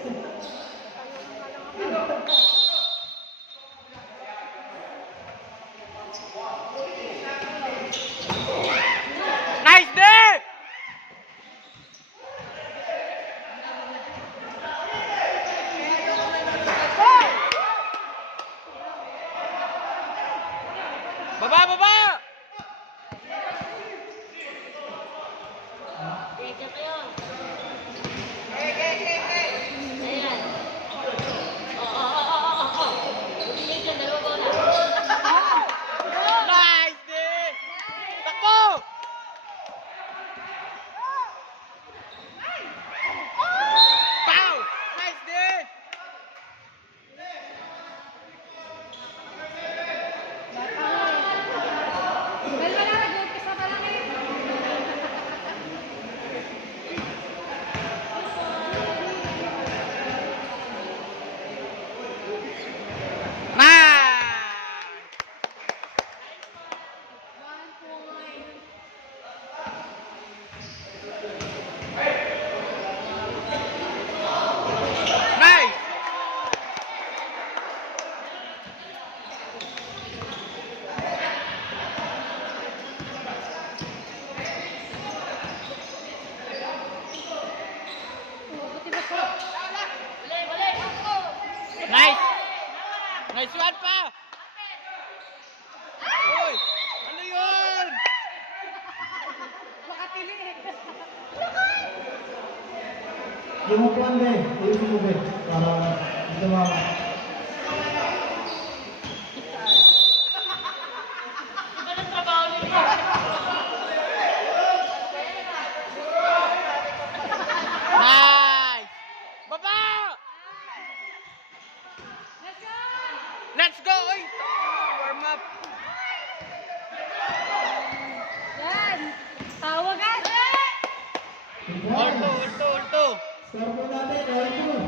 Nice day! Baba, baba! Nice day! Takbo! Pow! Nice day! Nice! Nice! Nice one pa! Uy! Ano yun? Yung upuan be, ayusin mo be, para hindi mama. Nice! Baba! Let's go! Uy! Warm up! Ulto, ulto, ulto! Score po natin, all two.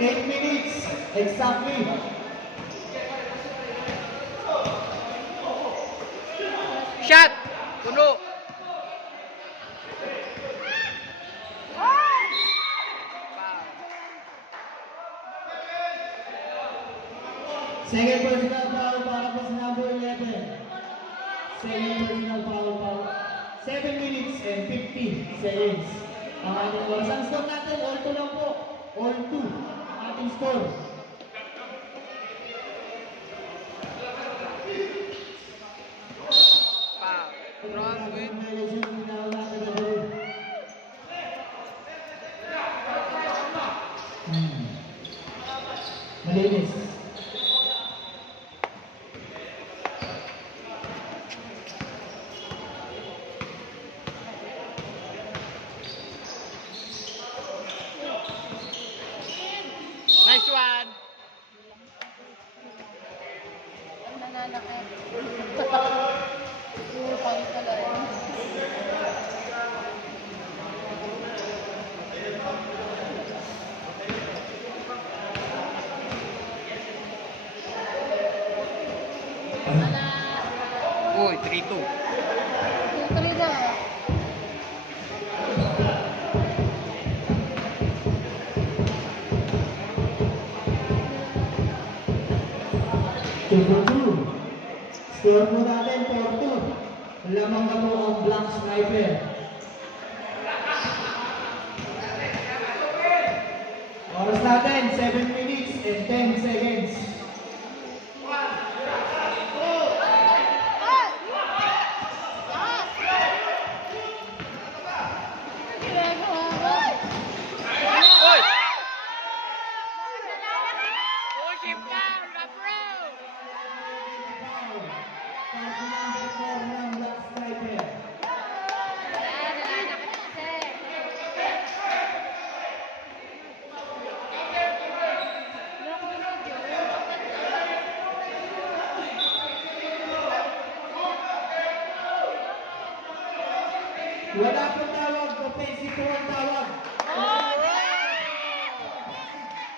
8 minutes, exactly. Shot! Puno! Second personal foul para po sa number 11. Second personal foul. 7 minutes and 50 seconds. Ang ating oras. Ang score natin, all 2 lang po. All 2. Ang ating score. Pow! Wrong with... Malinis. Nice one! Uy, 3-2. Score po natin 4-2. Lamang na po ang Black Sniper. Oras natin 7 minutes and 10 seconds. Uy! Push him down, Rapro! Number 4 ng Black Sniper. Wala pong tawag, offensive po ang tawag.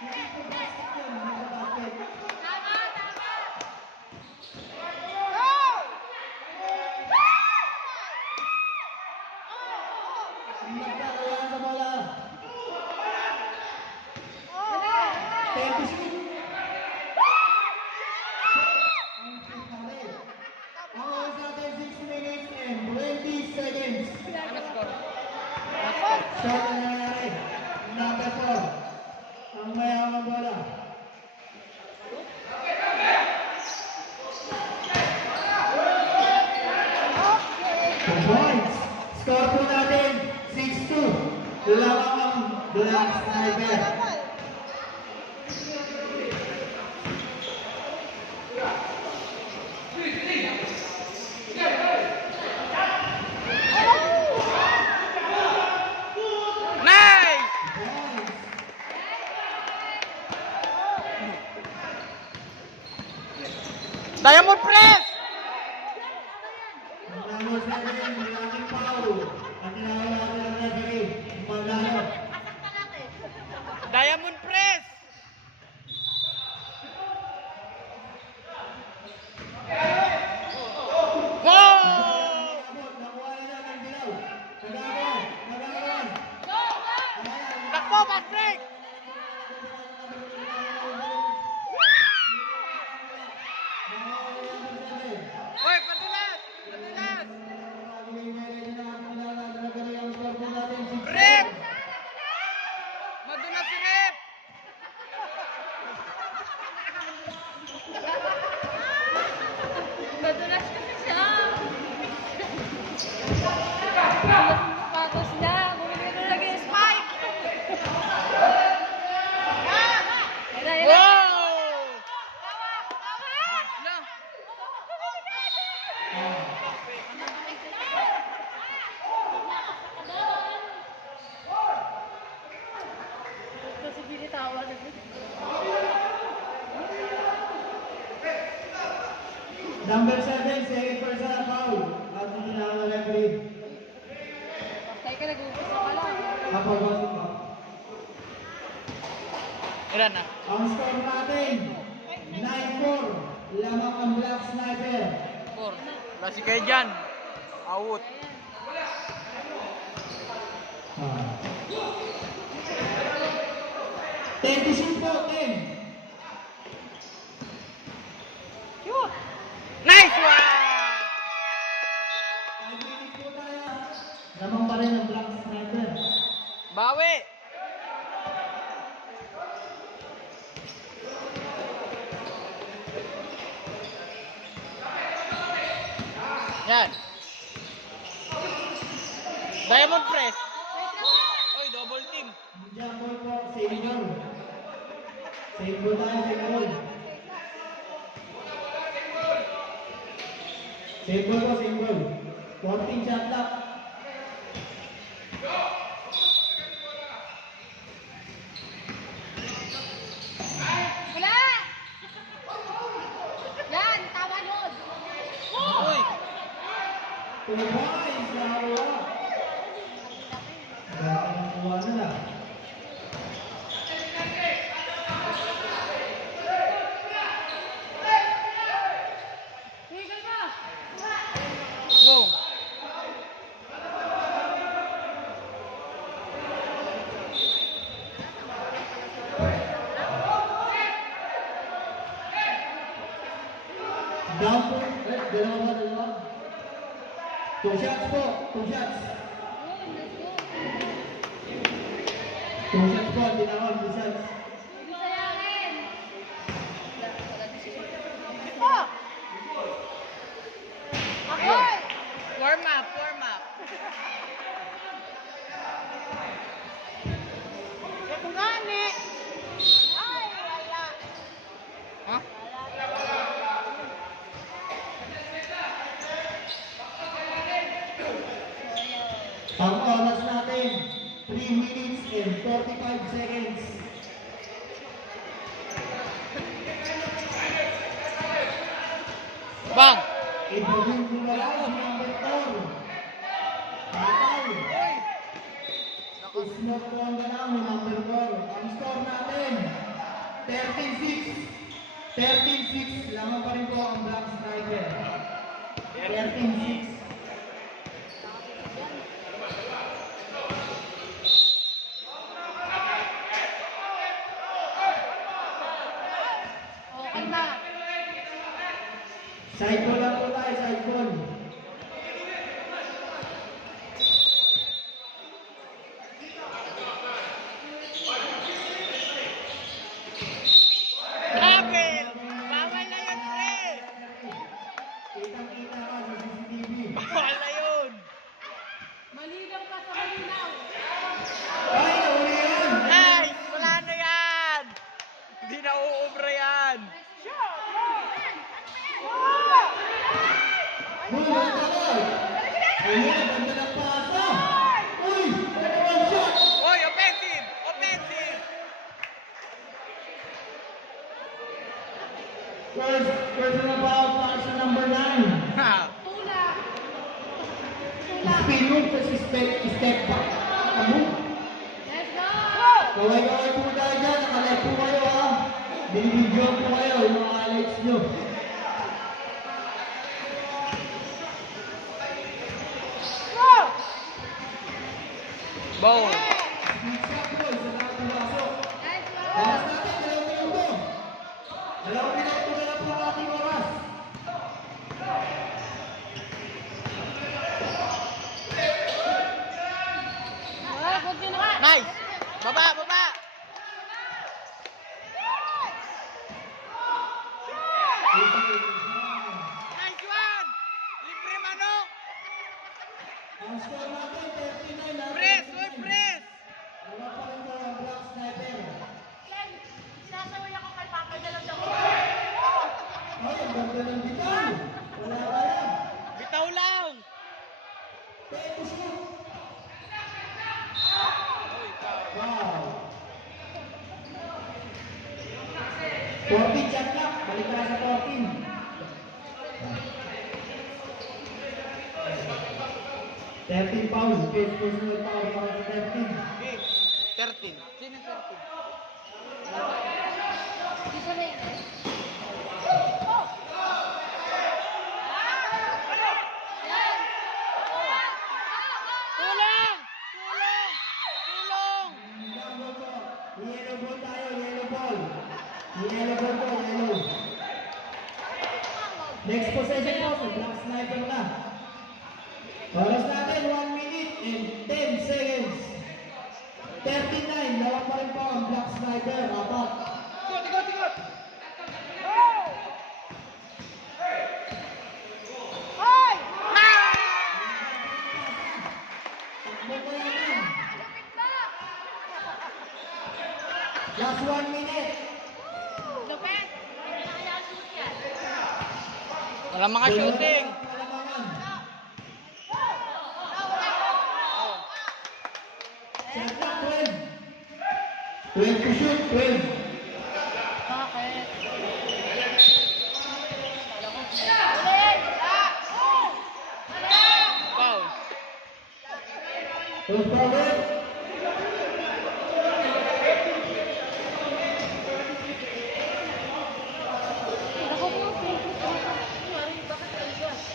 Hindi po basket yun, hindi po basket. Nagkakaroon sa bola. Ang oras natin 6 minutes and 20 seconds. Ano score? Shot na nangyayari. Number 4. Ang mayamang bola. Points. Score po natin 6-2. Lamang ang Black Sniper. Nice! Diamond Press! Number 7, malaking foul. At tinawag natin ang referee. Magano. Diamond Press! Wow! Nakuha na ng dilaw. Nagagawan. Nagagawan. Takbo, back break! Hoy, padulas! Padulas! Rip! Madulas si Rip! Madulas kasi siya. Madulas yung sapatos niya. Bumili na lagi yung spike. Yan na, yan na. Wow! No. Kasi binitawan na. Number 7, second person foul. At tinawag ng referee. Kaya ka nag-uubos na pala. Kapag-wasip ka. Ilan na? Ang score natin, 9-4. Lamang ang Black Sniper. 4. Wala si kayo dyan. Out. Ah. 10 to shoot po, 10. Nice one! 5 minutes po tayo. Lamang pa rin ang Black Sniper. Bawi! Yan. Diamond Press. Oy, double team. Diyan po po, save goal. Save goal tayo, save goal. Save goal po, save goal. 14 shot clock. Wala! Yan, tama nun. Uy, 2 points, nakakuha. Dati nakuha na lang. Tigil mo! go. Down po. Dalawa ba, dalawa? 2 shots po, 2 shots. Yun, let's go. 2 shots po, tinawag, 2 shots. Sayangin. Ahoy! Warm up, warm up. Ito gani. Ay, wala. Ha? Ang oras natin, 3 minutes and 45 seconds. Bang! Introduce mo na lang si number 4. Tatay. Smoke po ang ganaw ni number 4. Ang score natin, 13-6. 13-6. Lamang pa rin po ang Black Sniper. 13-6. Side ball lang po tayo, side ball. Double! Bawal na yun, pre! Kitang-kita ka sa CCTV. Bawal na yun! Malinaw ka sa malinaw. Ay, nauli yan! Nice! Wala na yan! Hindi na uubra yan! Uy, ang tagal! Ayun, ganda ng pasa! Uy, ano ang shot? Oy, offensive! Offensive! Personal foul para sa number 9. Ha! Tula. Pinong sa step back. Ano? Let's go! Kaway-kaway po tayo dyan. Nakalap po kayo ha. Binibidyo po kayo yung mga highlights nyo. Bowl! Pizza boy sa lahat ng pasok. Nice Oras one! natin, 2 minuto. 2 minuto na lang po ang ating oras. Huwag nyo na. Nice! Baba! Baba! Nice one! Libre manok! Ang score natin, 39 na. Press! Oy, press! Wala pa rin po ang Black Sniper. Sinasaway ako kay Papa Dalawang ako. Ay, ang ganda ng bitaw. Wala kaya. Bitaw lang! Pwede shoot. Oy, ikaw. Wow. 14 shot clock. Balik tayo sa 14. Thirteen foul. First personal foul para sa 13. Okay. 13. Sino yung 13? Isa na yun. Yan. Tulong! Tulong! Tulong! Yellow ball. Yellow ball tayo. Yellow ball. Yellow ball po. Yellow. Next possession po sa Black Sniper na. Oras natin 1 minute and 10 seconds. 39. Lawan pa rin po ang Black Sniper. Apat. Takbo ko yan. Last 1 minute. Lupet. Kaya shoot yan. Walang mga shooting. Palamangan. Oh. Shot clock 12. 12 to shoot. 12. Bakit? Foul. First power. Ako po.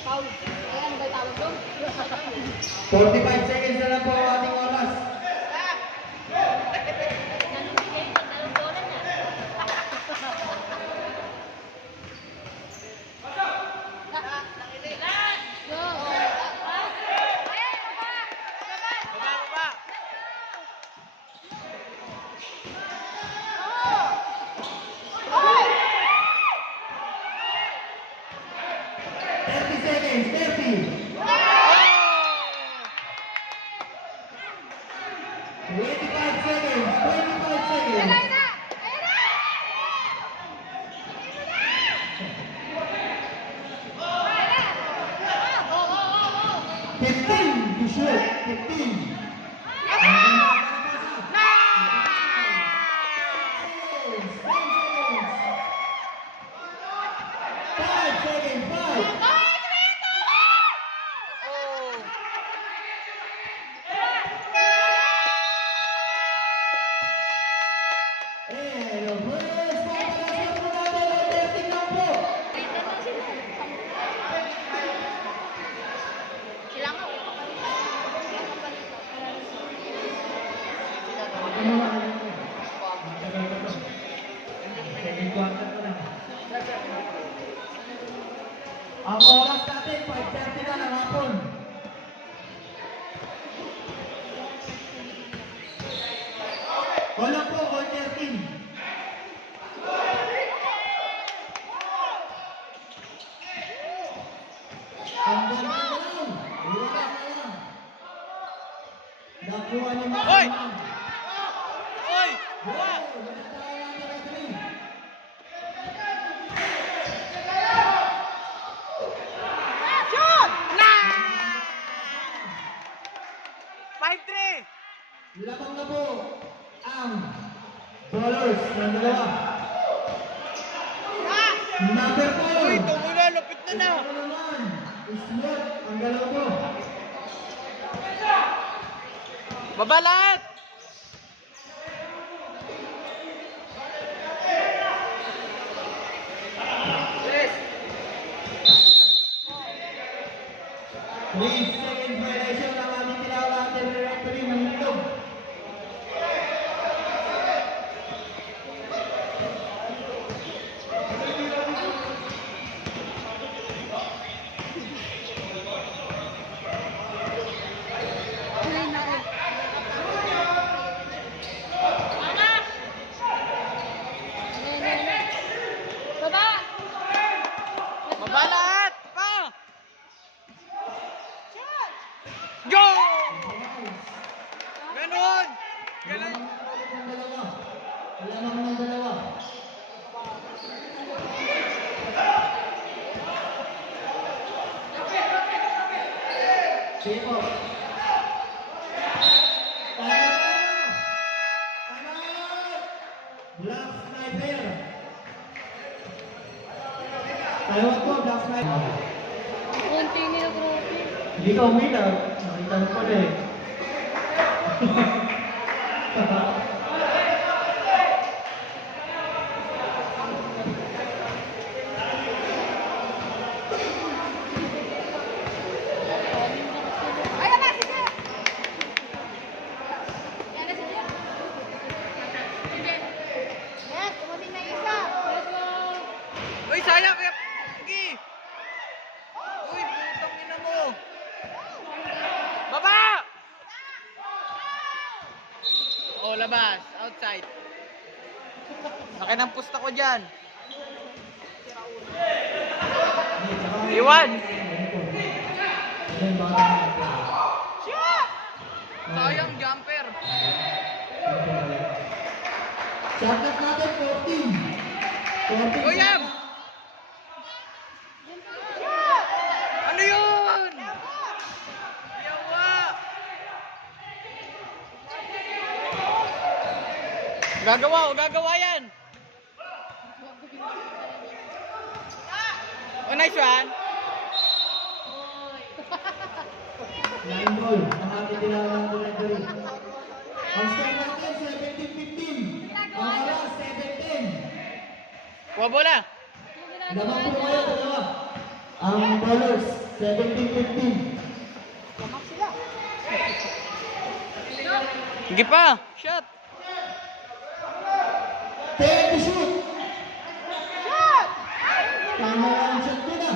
Foul. Ano ba tawag doon? 45 seconds na lang po ang ating oras. Baba, baba. 30 seconds. 30. Oh! 25 seconds. 25 seconds. 15 to shoot. 15. Five seconds. 5. Oh! And the first one para sa natin. 13 lang po. Ano ba? Second quarter pa lang. 6:30 na ng hapon. Wala po, all 13. Ang ganda na lang. Wala na lang. Nakuha ni Hoy! Makamang. Oy! Wow! Nagtawa na referee. Shoot! Na! 5-3! Lamang na po ang ballers ng dalawa. Number 4. Uy, tumula, lupit na na. Ito naman, smooth ang galaw ko. Babalat! Please, second violation ang aming tinawag ng referee ng itlog. Ay, naku. Baba! Babalat! Pa! Go! Ganon! Ganon! Lamang ng dalawa. Sige po. Black Sniper. Taiwan po, Black Sniper. Kunti nila, grabe. Hindi ka umilaw. Nakita mo pala eh. Ayan na, sige! Ayan na, sige! Yes, umutin na isa! Let's go! Uy, sayang! Kaya... Sige! Uy, putang ina mo! Baba! Oh, labas. Outside. Laki ng pusta ko dyan. Iwan! Sayang jumper. Shotgun natin, 14. 14. Goyam! Ano yun? Yawa! Gagawa yan. Oh, nice one. Line ball. Ang ating tinawag ng referee. Ang score natin, 17-15. Ang oras, 7-10. Kuha bola. Lamang po kayo, dalawa. Ang ballers, 17-15. Sige pa. Shot. 10 to shoot. Tama ang shot ko na.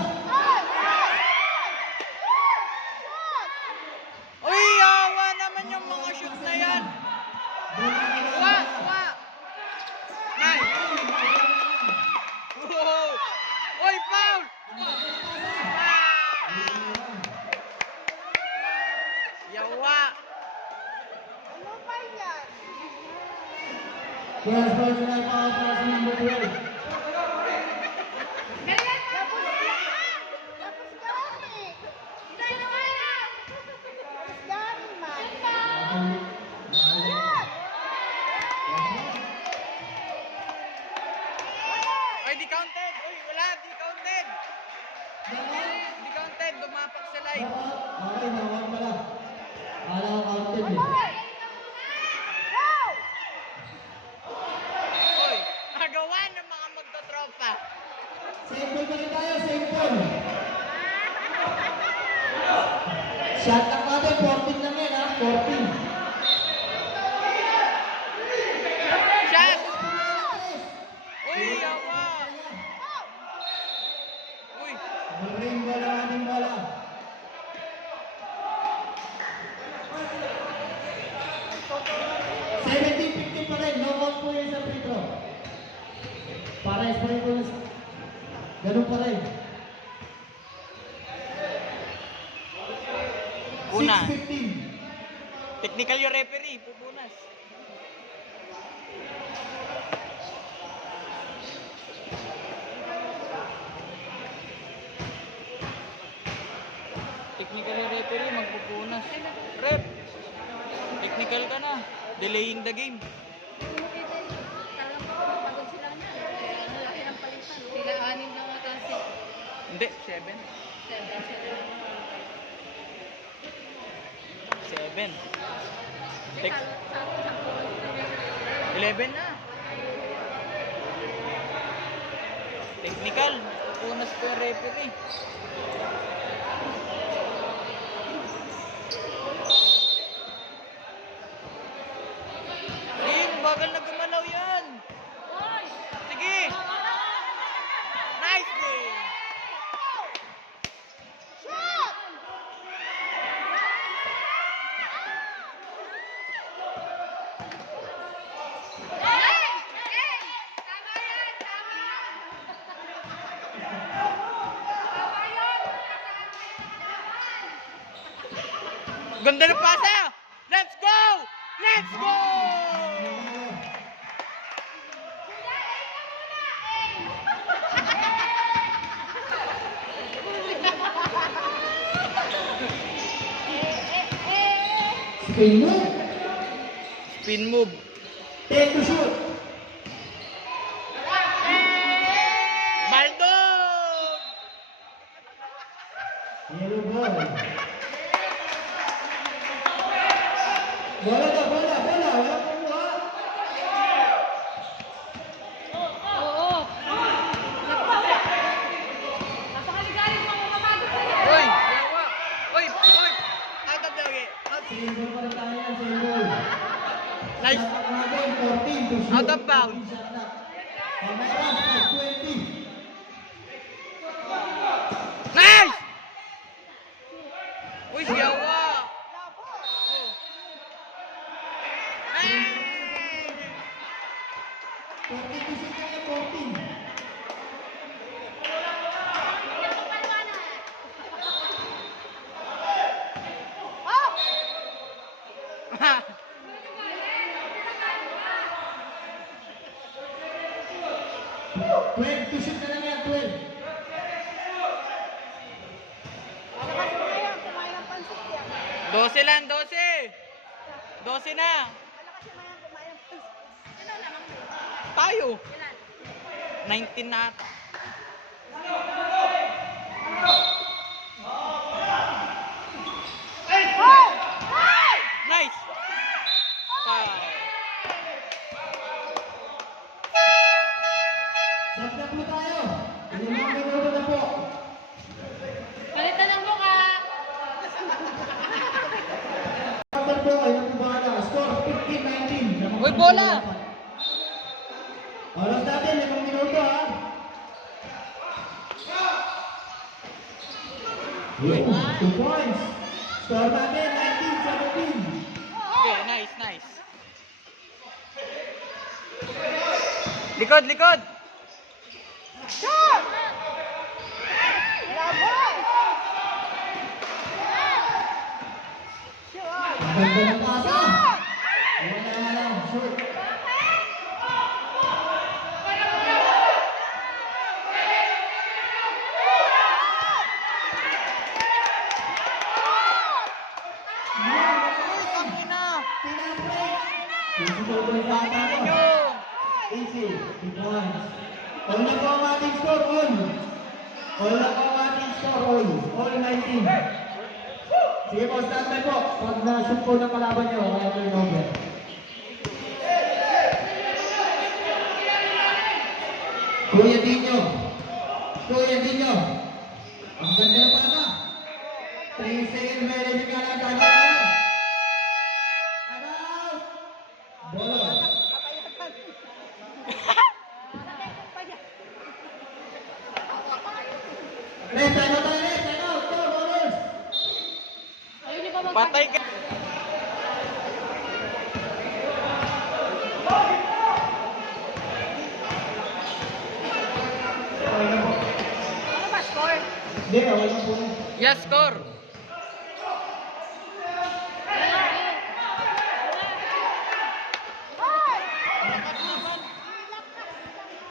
Uy, yawa naman yung mga shoot na yan. Kuha. Nice. Wow. Uy, foul. Yawa. Yes, personal foul para sa number 12. Uy, di counted. Uy, wala. Di counted. Di counted. Dumapak sa line. Okay, nawag pala. Kala ko counted eh. Uy, nagawa ng mga magtotropa. Same ball pa rin tayo, same ball. Shot lang natin, 14 lang yan ha, 14. Shot. Uy, yawa. Uy, Maring bola, maring bola. Parehas pa rin po. Ganun pa rin. Una. 6:15. Technical yung referee, pupunas. Technical yung referee, magpupunas. Rep! Technical ka na. Delaying the game. Talagang pagod sila na. Ang laki ng palitan. Sila 6 lang ata si Hindi, 7. 7. 11 na. Technical. Pupunas ko yung referee. Bagal na gumalaw yan. Sige. Nice day. Ganda na pasa. Let's go. Let's go. Spin move. Spin move. Take to shoot. Baldo! Yellow ball. Bola na, bola, bola. Wala kumuha. Oo. Napakaligalig mo mga kapatid ko yan. Uy! Yawa! Uy! Uy! Out of the way! Silver pa rin tayo yan, silver. Nice! Shot natin, 14 to shoot. Out of bounds. Shot na. Pamera, 20. Nice! Uy, si Yawa! Hey! 14 to shoot na yan, 14. Twelve to shoot na lang yan, 12. Dose lang, 12! 12 na! Tayo! 19 na ata. Nice! Foul. Set na po tayo. 5 minuto na po. Palitan ng mukha. Number po kayo ng Ibana. Score 15-19. Uy, bola! Oras natin, 5 minuto ha. Yun, 2 points. Score natin, 19-17. Okay, nice, nice. Likod, likod! Ganda ng pasa. Wala na lang, shoot. Tangina! Easy po po yung bata ko. Nyo! Easy, 2 points. All na po ang ating score, all. All na po ang ating score, all. All 19. Sige po, stand by po. Pag na-shoot po ng kalaban nyo, kaya turnover. Kuya Dino. Kuya Dino. Ang ganda ng pasa. 3 seconds, may ready ka lang. Tama tayo. Out! Bola. Red, tayo tayo, red. Tayo, to, ballers. Ayun niyo ba mag- Patay ka! Hindi, wala po. Yes, score.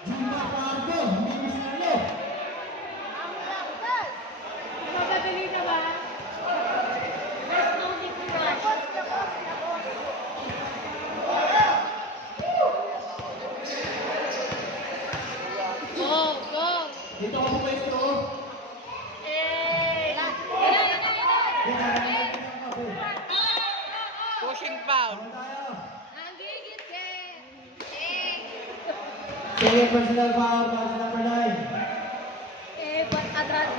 Jumba Pardo, hindi sinalo. Madadali na ba? There's no need to rush. Go, go. Dito ako pwesto. Eh. Pushing foul. Ang gigit eh. Second personal foul, pass number 9. Ba't atras?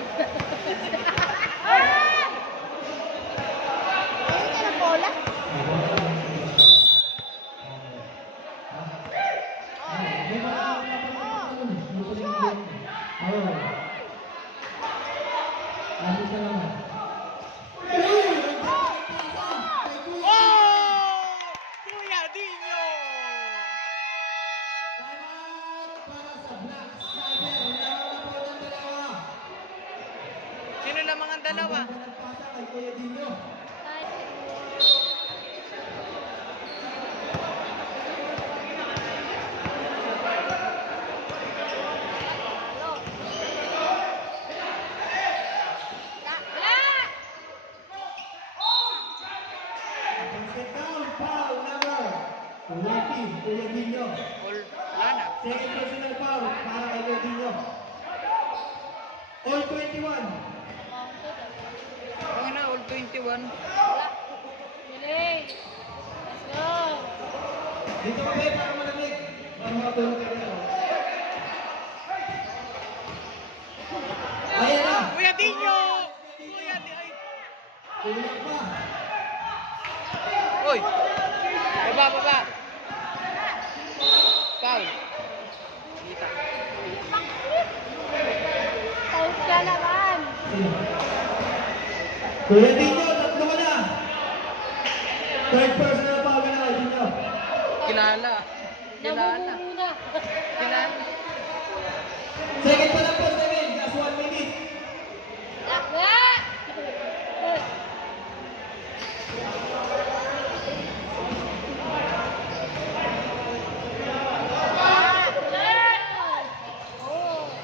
Oh! Kuya Dino! Sino lamang ang dalawa? All, wala na. Second personal foul para kay Coutinho. All 21. Oo na, all 21. Bilis. Let's go. Dito kami para malamig. Para makatulog kayo. Ayan na. Kuya Dino! Kuya Dino! Kulang pa. Uy! Baba, baba! Foul. Kita. Out ka naman. Kuya Dino, tatlo ka na. Third personal foul ka na, Dino. Kilala. Kilala. Namumuna. Kilala. Second pa lang po, second. Just 1 minute.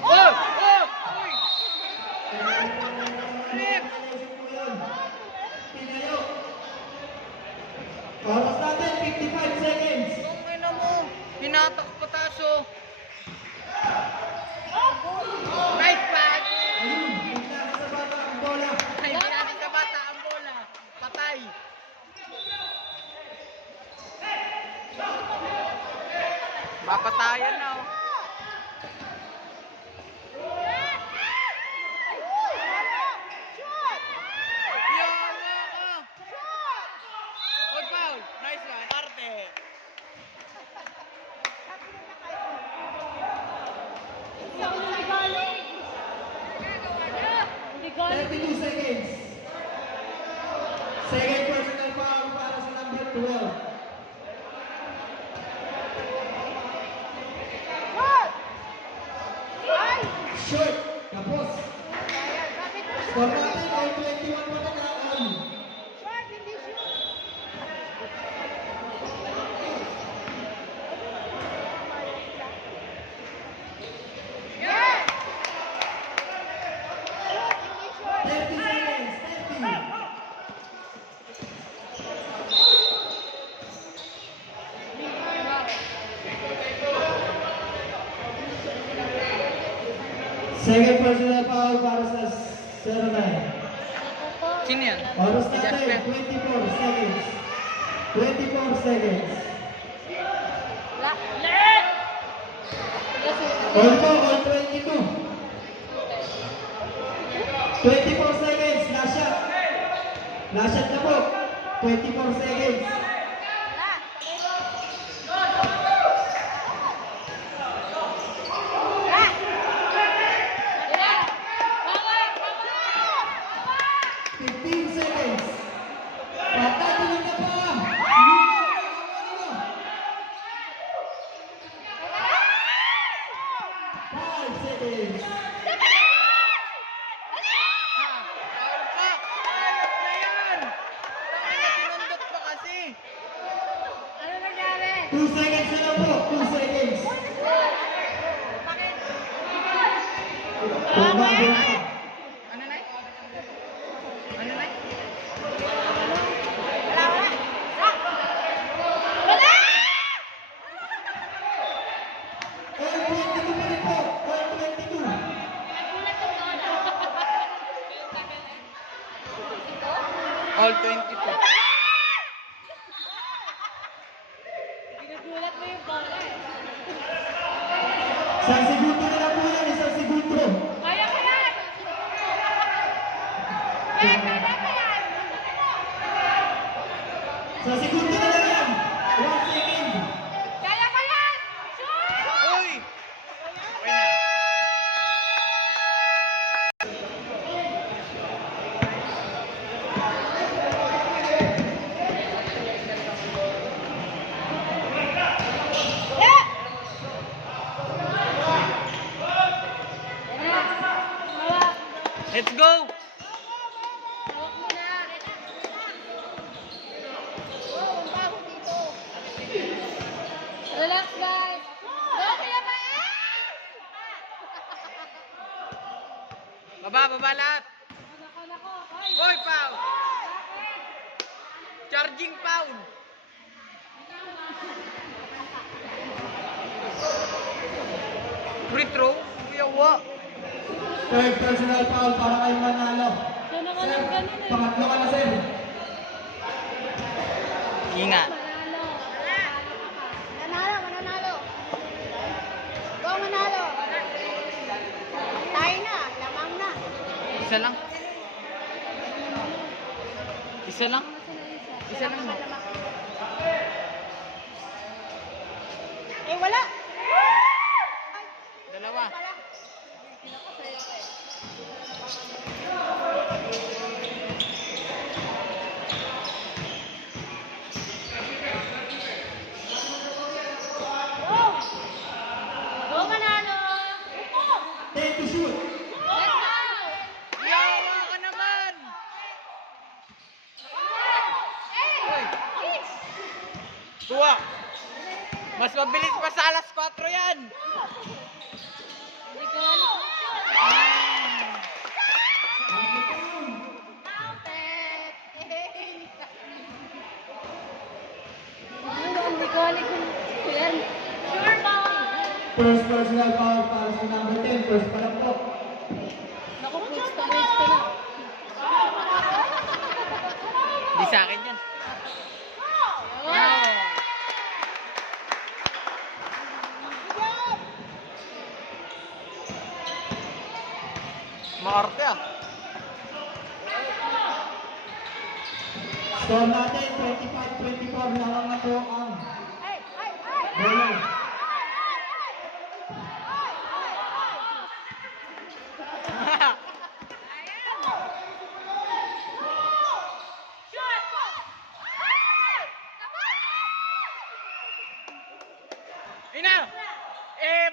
Oh! Oh! Uy! Flip! Pinayo. Oras natin, 55 seconds. Ang ina mo! Hinatak pataas oh! Nice pass! Ayun, bigla sa baba ang bola. Ay, hindi sa bata ang bola. Patay. Mapatayan na oh. Yawa ka! Good foul. Nice one. Arte. Hindi galing. 32 seconds. Second personal foul para sa number 12. Short. Tapos. Score natin, all 21 pa na on. Thirty seconds. 30. Second personal foul para sa 09. Sino yan? Oras Si natin, Jasper. 24 seconds. 24 seconds. All po, all 22. 24 seconds, last shot. Last shot na po. 24 seconds. seconds. Kung bago pa. Ano na? Ano na? All 22 pa rin po. All 22. All 22. Ginagulat mo yung bola eh. Isang segundo na lang po yan. Isang segundo. Kaya ka yan! Kaya ka yan! Isang segundo na lang yan. 1 second. Kaya ka yan! Shoot! Uy! Okay na. Let's go! Hawak mo na. Wow, ang bago dito. Relax guys. Go, Kuya Bae! Baba, baba lahat! Nako. Hoy! Hoy, foul! Charging foul! Free throw? Yawa! Third personal foul para kay Manalo. Yan ako Sir, lang ganun eh. pangatlo ka na, sir. Ingat! Manalo. Mananalo. Go, Manalo. Tayo na. Lamang na. Isa lang. Isa lang. Isa lang. Eh, wala. Dalawa. Go, Manalo. 10 to shoot. Let's go. Yawa ka naman! Hoy! Tuwa! Mas mabilis pa sa alas 4 yan! Hindi ko alam. Hindi ko alam kung yan. Sure ba? First personal foul para sa number 10. First pa lang po. Naku, full storage ko na. Di sa akin yan. Maarte ah. Score natin, 25-24. Lawang na po ang bowler. Ina!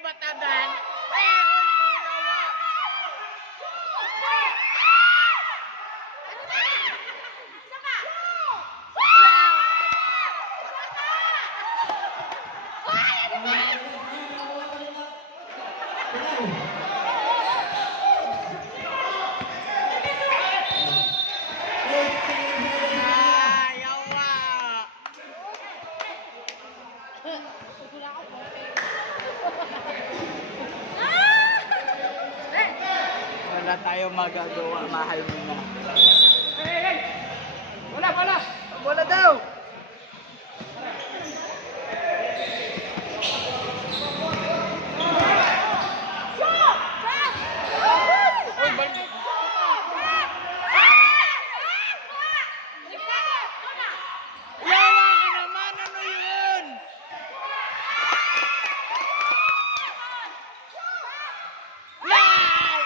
Batadan! Yawa! Wala tayong magagawa, mahal mo na. Bola, bola! Bola daw! Oy, bal- Yawa ka naman! Ano yun? Wow!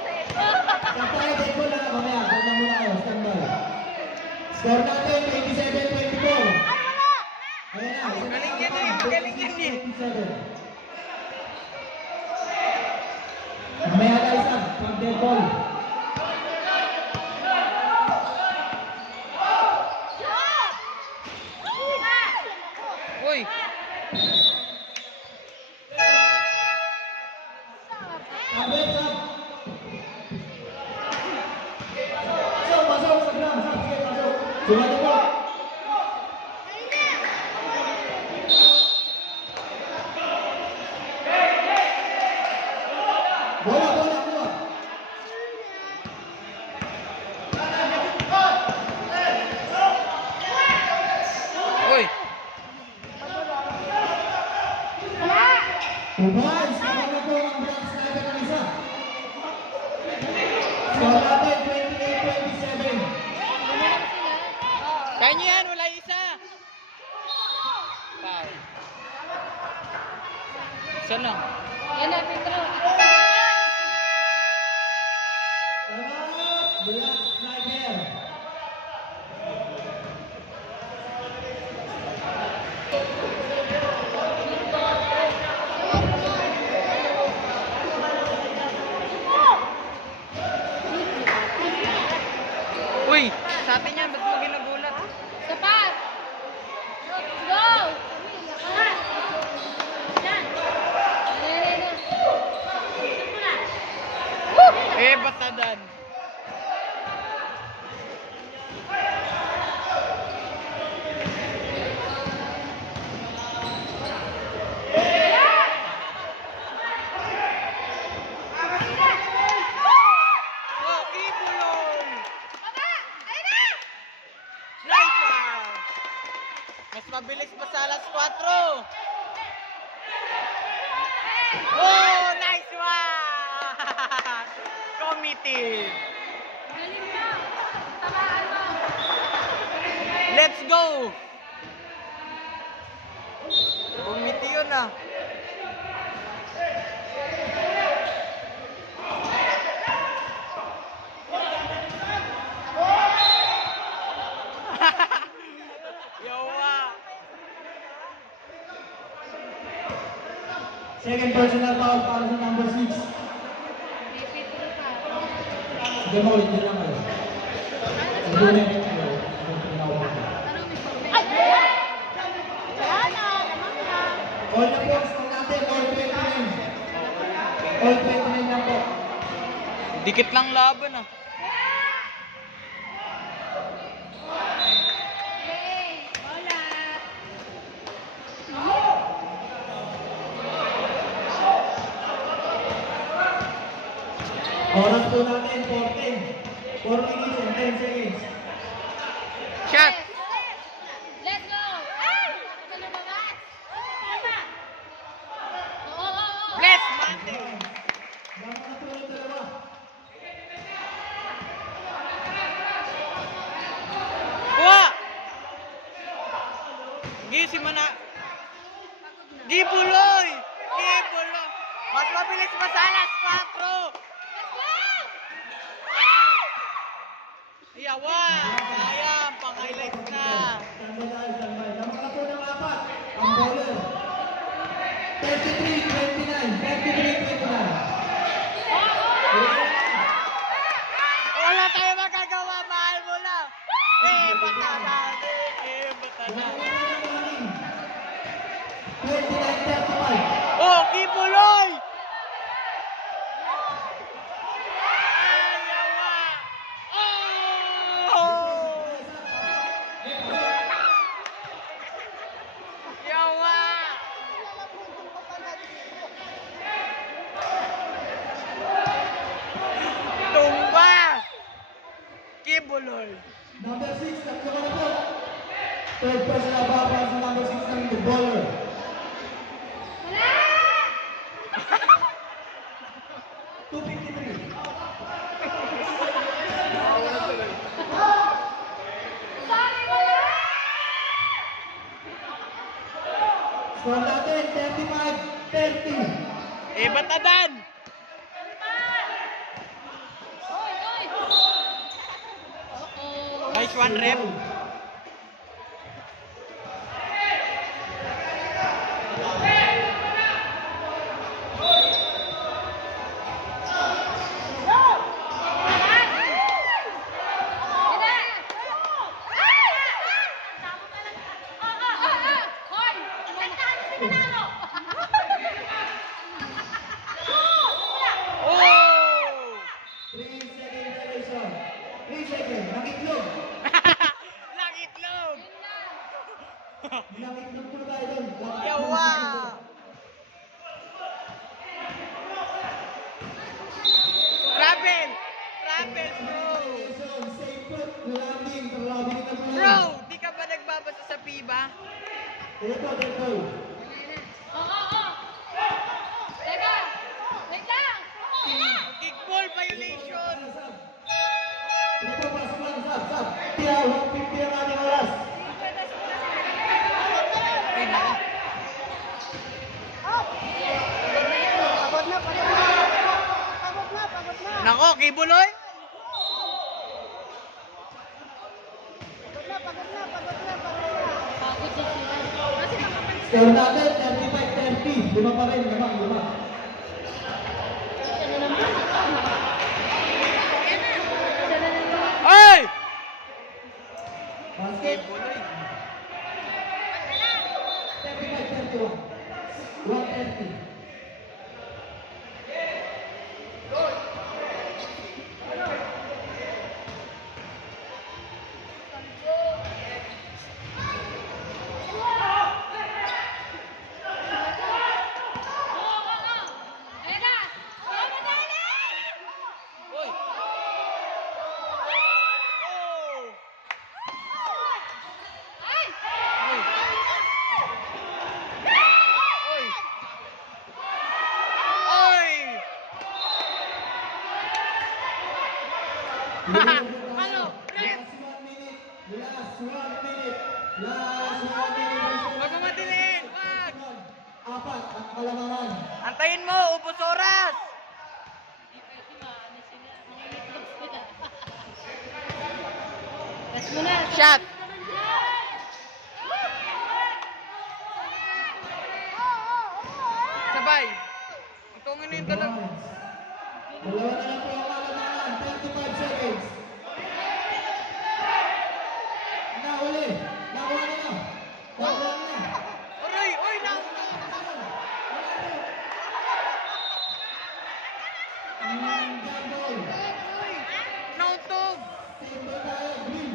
Tayo, take ball lang. Mamaya, ball na muna kayo. Standby. Score natin, 27-24. Ayan na. Magaling yan eh, magaling yan eh. 27. Mamaya na isa. Pag dead ball. Sumali po. Bola, bola, bola. Uy! Umayos, naman na po ang Bronx Sniper ng isa. Score natin, 28-27. Kaya niyo yan, wala isa! Foul. Isa lang. Yan na, Pedro. Tama, Bronx Sniper. Uy! Sa atin yan, ba't mo ginagulat? Sapat! Go! Yan! Eh, batadan. Oh, Ibulong! Nice one! Mas mabilis pa sa alas 4. Oh, nice one! Committee! Galing mo! Tamaan mo! Let's go! Committee yun ah. Yawa! Second personal foul para sa number 6. May Pedro pa. Sige mo, hindi lang kayo. Hindi na rin kayo. Tanong ni Ay! All na po, score natin, all 29. All 29 lang po. Dikit lang laban ah. Yay! Bola! Oras po natin, 14. 4 minutes and 10 seconds. Shot! Let's go! Ito na ba ba? Oo, oo, oo! Bless Mante! Dapat na po yung dalawa. Kuha! Gising mo na. Di buloy! Di buloy! Mas mabilis pa sa alas 4! Yawa! Sayang! Pang-highlights na! Standby tayo, standby. Dapat na po ng apat. Ang bowler. 33-29. 33-29. Wala tayo magagawa! Mahal mo na! Eh, batadan! Eh, batadan! 29-35. Oh, Kibuloy! Ay, yawa! Oh! Yawa! Tumba! Kibuloy! Number 6, tatlo ka na po. Third personal foul para sa number 6 ng the bowler. Score natin, 35-30. Eh, batadan! Oy, oy! Oo. Nice one, rep. Oh! 3 seconds violation. 3 seconds, nakitlog. Nakikita po tayo doon. Yawa! Travel! Travel, bro! Safe foot, landing, grabe ka na Bro, di ka ba nagbabasa sa FIBA? Ito. Oo. Teka! Wait lang! Kickball violation! Ito, pasok lang, sab. Tiya, 150 ang ating oras. Ay, nako. Nako, kibuloy? Pagod na sila. Kasi makapansin. Score natin, 35-30. Lima pa rin, lima. Siya na naman. Siya na naman. Ay! Basket, Kibuloy. 35-31. 130. Ayan na! Oh, madali! Uy! Ay! Uy! Uy! Uy! Palo! Last 1 minute. Last 1 minute. Wag mo matilin! Wag! Apat ang kalamangan. Antayin mo! Ubus oras! Hindi pwede maano sila. Mangingitlog sila. Gas mo na. Shot! Sabay! Ito nga na yung dalawa. Dalawa na lang po ang kalamangan. 35 seconds. Nahuli. Nakuha na. Nakuha na. Aray! Uy! Na! Jambol. Nautog! Tempo tayo. Green.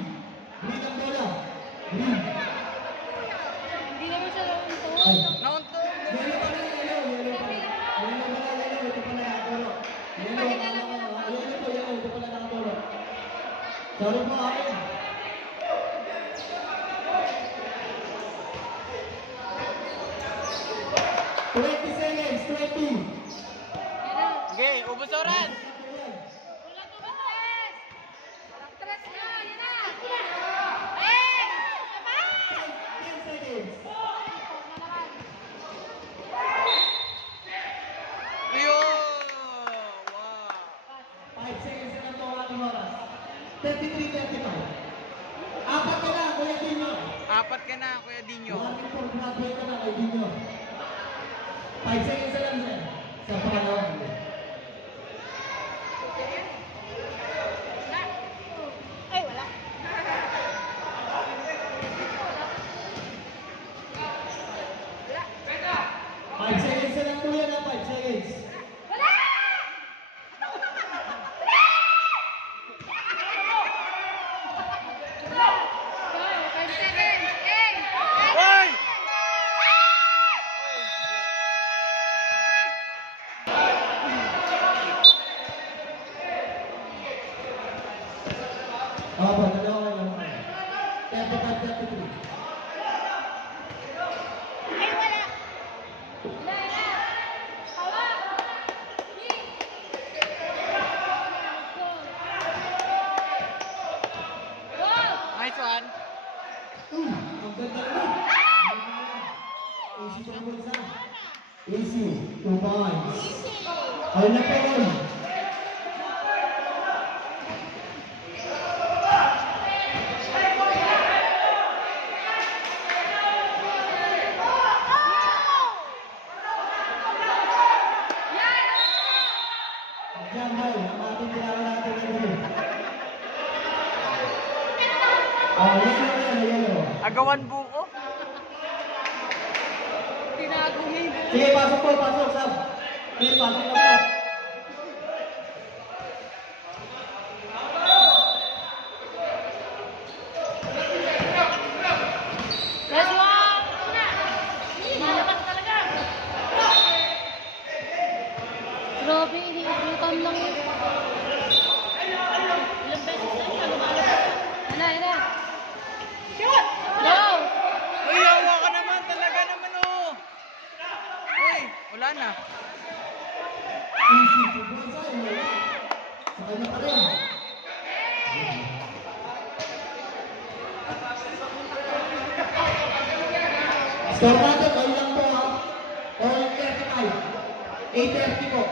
Green ang bola. Green. Hindi naman siya nauntog. Ay. Nautog! Yellow pala, yellow. Yellow pala. Yellow pala, yellow. Ito pala nakaturo. Yellow. Yellow po, yellow. Ito pala nakaturo. Sorry po, akin. Twenty seconds. 20. Yan na. Okay, ubus oras! Walang tumatras! Walang tres na! Yan na! Eh! Sabay! 10 seconds. Ayun! Wow! 5 seconds na lang po ang ating oras. 33-35. Apat ka na, Kuya Dino. Apat ka na, Kuya Dinyo. Looking for graduate ka na kay Dino. 5 seconds na lang, sir. Sa pangalawang. Ay, wala. 5 seconds na lang po yan, 5 seconds. Wala! Go! 5 seconds! Eight! Uy! Opo, dalawa kayo lang. 35-33. Ay, wala! Wala, wala! Hawak! Go! Nice one! Ang ganda naman. Easy pa mo isa. Easy. 2 points. Ay na po yun. Jambay, ang ating tinawag natin na dito. Yellow. Agawan buko? Tinago niya yung bulo. Sige, pasok po, pasok, Sam. Sige, pasok na po. Last one! Score natin, all lang po ha. All 35. 8:30 po.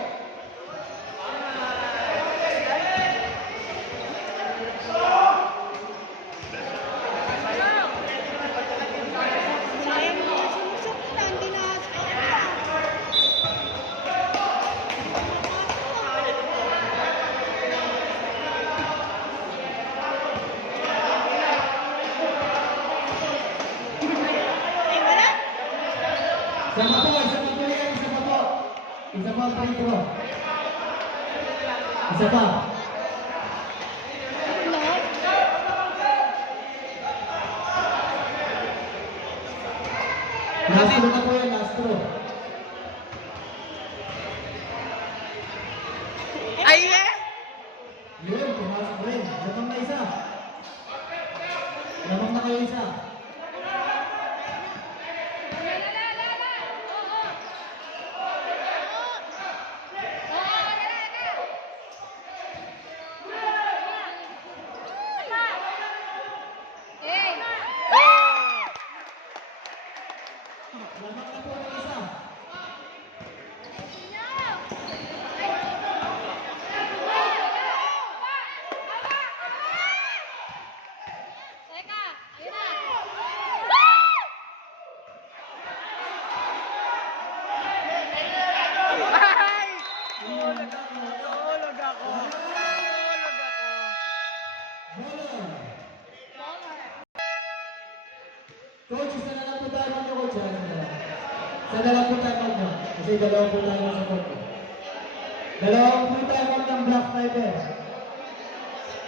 Sayang mo kasi sumusuktan, hindi na Isa pa po yan, isa pa po. Isa pa ang free throw. Isa pa. Last throw na po yan, last throw. Ay, yes! Yun, pumasok rin. Lamang na isa. Lamang na kayo isa. Oh! Lamang na po ng isa. Ay! Nahulog ako. Nahulog ako. Nahulog ako. Bola. Coach, isa na lang po tayo mag coach. Isa na lang po tayo mag kasi dalawa po tayo sa court. Dalawa po tayo mag ng Black Sniper.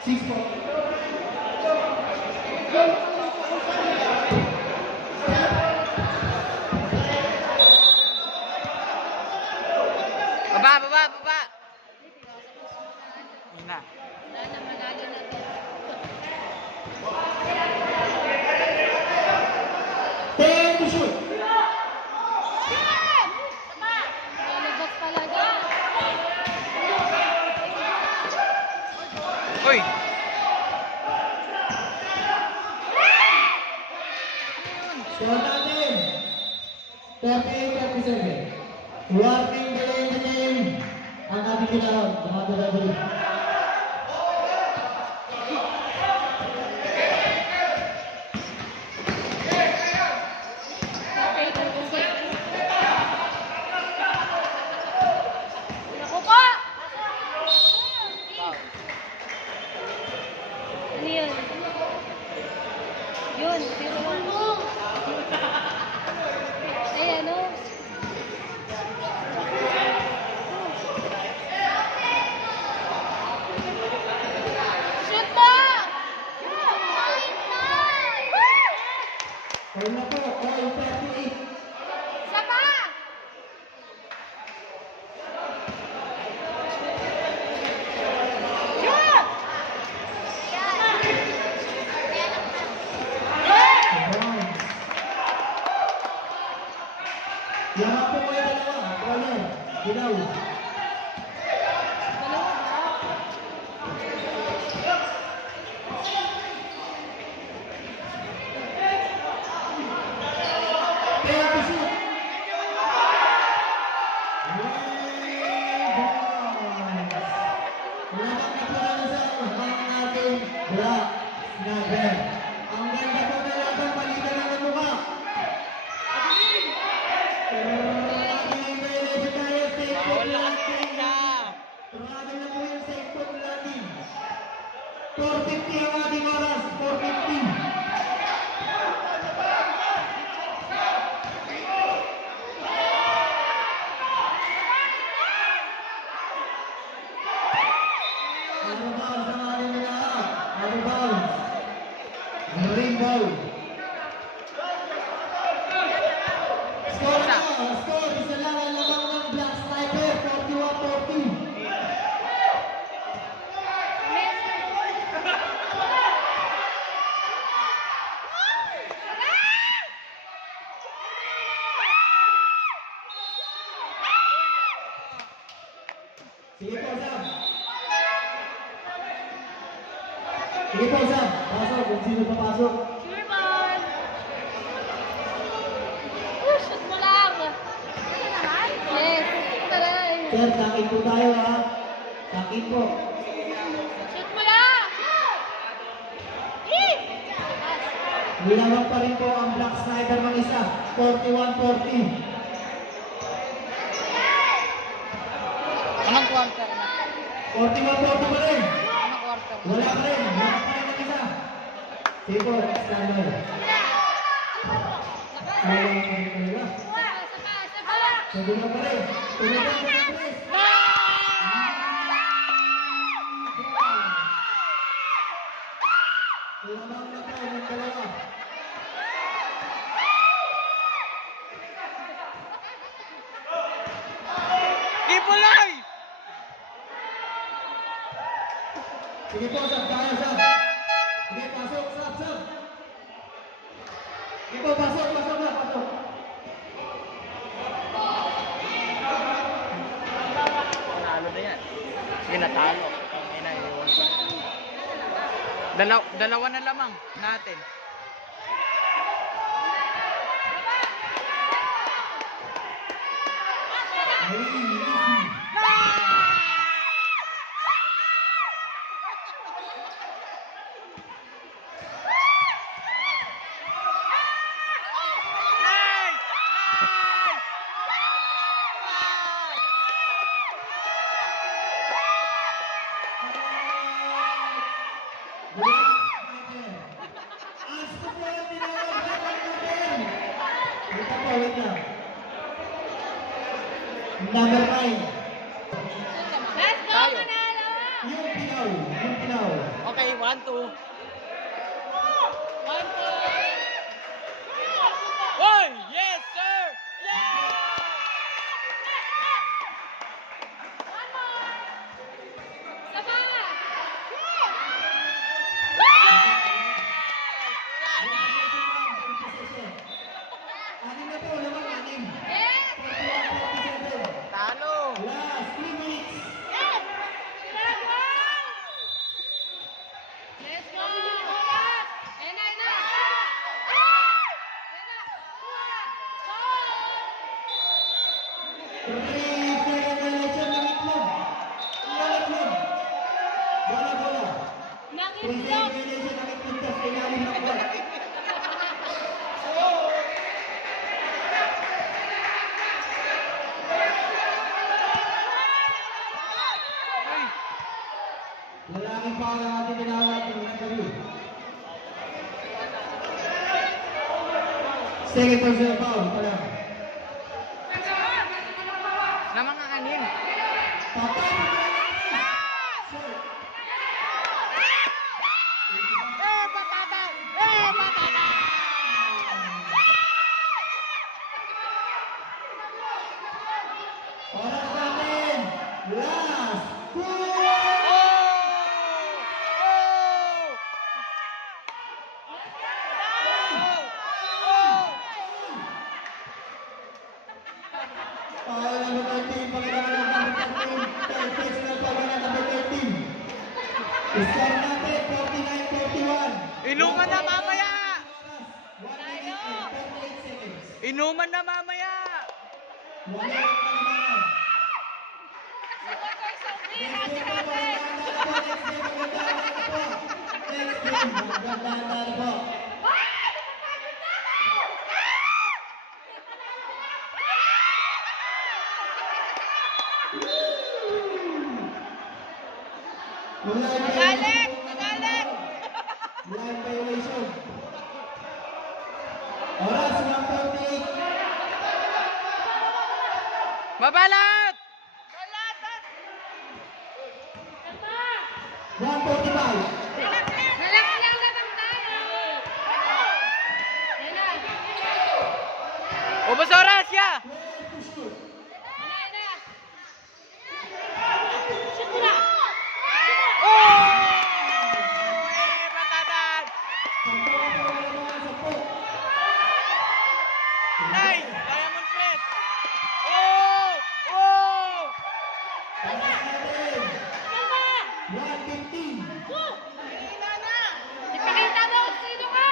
6 po. Baba. Yun na. Ten to shoot. Uy! Score natin. 38-37. Warning delay in the game. Ang ating kinahon, mga dalawa. Yun, pero mo. Eh, ano? Shoot mo! All na po, all 38. Isa pa! Shoot! Browns. Yan po kayo dalawa. Corner. Ginaw. Ten to shoot. Black Sniper. Ang ganda po na laban, palitan ng mukha. Grabe na po yung safe foot landing. 450 ang ating oras. 450. Out of bounds ang ating nila. Out of bounds. Ring ball. Score na. Score. Isa lang ang lamang ng Black Sniper. 41-40. Sige po, Sam. Sige po, Sam. Pasok kung sino papasok. Sir, takin po tayo ha. Takin po. Shoot mo lang! Nilamang pa rin po ang Black Sniper ng isa. 41-40. Anong quarter na? 41-40 pa rin. Anong quarter na? Wala pa rin. Wala pa rin ng isa. Sige po, standby. Ayaw pa rin talaga. Tuloy pa rin. Tuloy pa rin. Tulamang na po ng dalawa. Kipulay! Sige po, sab. Kaya, sab. Sige, pasok, sab, sab. Sige po, pasok, pasok na, pasok. Nanalo na yan. Sige, natalo. Ang ina, iwan ko. Dalawa na lamang natin. Nice! Nice! Number 9. Let's go, Tayo. Manalo! Yung Pinaw. Yung Pinaw. Okay, 1-2. 1 point! One! Yes, sir! Yeah! Saba! Anim na po, lamang anim. Yes! 41-47. Talo! Last 3 minutes. Let's go! Ayan na, ayan na! Pre-federation ng itlog. Ng itlog. Bola-bola. Nang itlog! Pre-federation ng itlog. Tapos kailangan ng bola. Ay! Lalaki pa ang ating tinawag ng referee. Second personal foul pala. Na mga anim. Patay! Patata! Patata! Oras natin! Last 2! Oh! Oh! Foul number 13, pangalaman ng number 13. Third personal foul na number 13. Score natin, 49-41. Inuman na mamaya! 1 minute and 38 seconds. Inuman na mamaya! 1 minute pa naman. Next game, magandang na po. Magalit! Magalit! Live violation. Oras 1:48. Babalat! 1:45. Relax lang lamang tayo! Ayan na! Ubus oras ya! 12 to shoot. Ayan na! Shoot mo na! Oh! Patatan! Sampo na po ang mga sampo. Nice! Diamond press! Oh! Oh! Oras natin. Kalma! 1:15. Ipakita mo kung sino ka!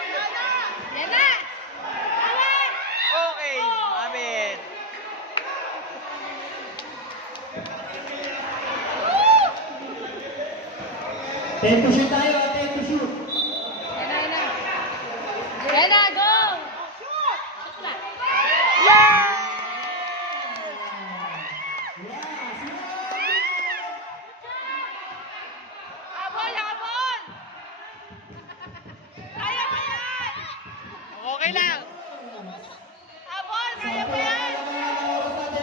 Ayan na! Ayan! Okay! 10 to shoot tayo, 10 to shoot. Yan na. Yan na, go! Habol, habol! Kaya pa yan! Okay lang. Habol, kaya pa yan!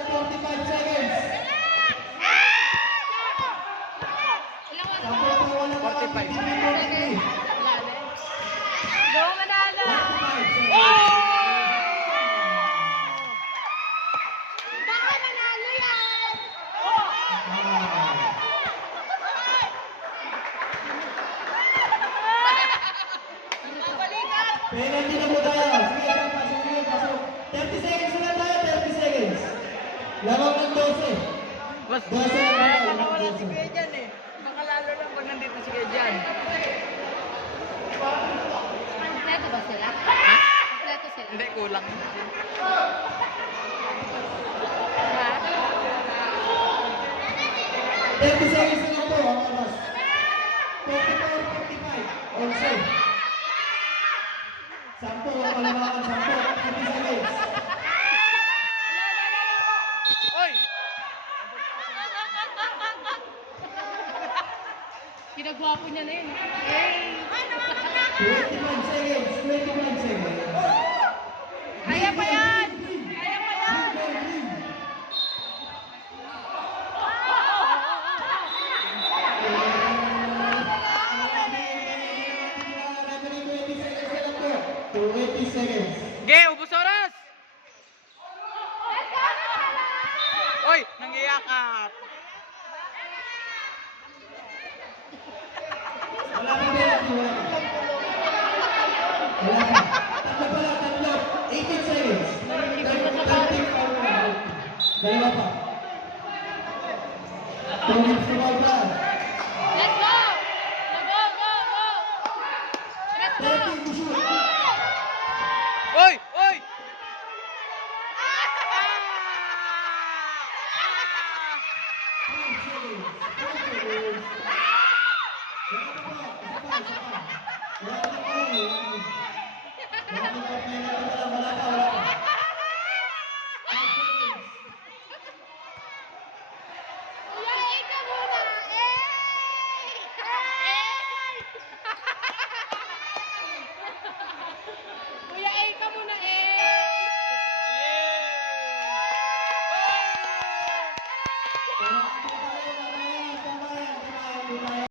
45 seconds. Ilang oras? 45. Go, manalo! Baka manalo yan! Balikan! Penalty na po tayo. Sige, pasok. 30 seconds na lang tayo, 30 seconds. Lamang ng 12. Mas, Basta kaya na pala wala si Kuya Jan eh. Baka lalo lang pag nandito si Kuya Jan. Kompleto ba sila? Ha? Kompleto sila? Hindi, kulang. Ha? 30 seconds na lang po, ang oras. 44-55. Also. 10, ang kalamangan, 10. 30 seconds. Oy! Pinagwapo niya na yun. Yay! 25 seconds. 25 seconds. Kaya pa yan! Kaya pa yan! To 80 seconds. Ge, ubos oras! Oy, nangyayakap. Wala pa penalty, wala pa. Wala pa. Tatlo pala, tatlo. 18 seconds. 13 foul na. Dalawa pa. 2 minutes to go pa. Let's go! Go, go, go! Let's go! 30 to shoot. Oy, oy! Kuya, ikaw muna! Eh! Kuya, ikaw muna eh!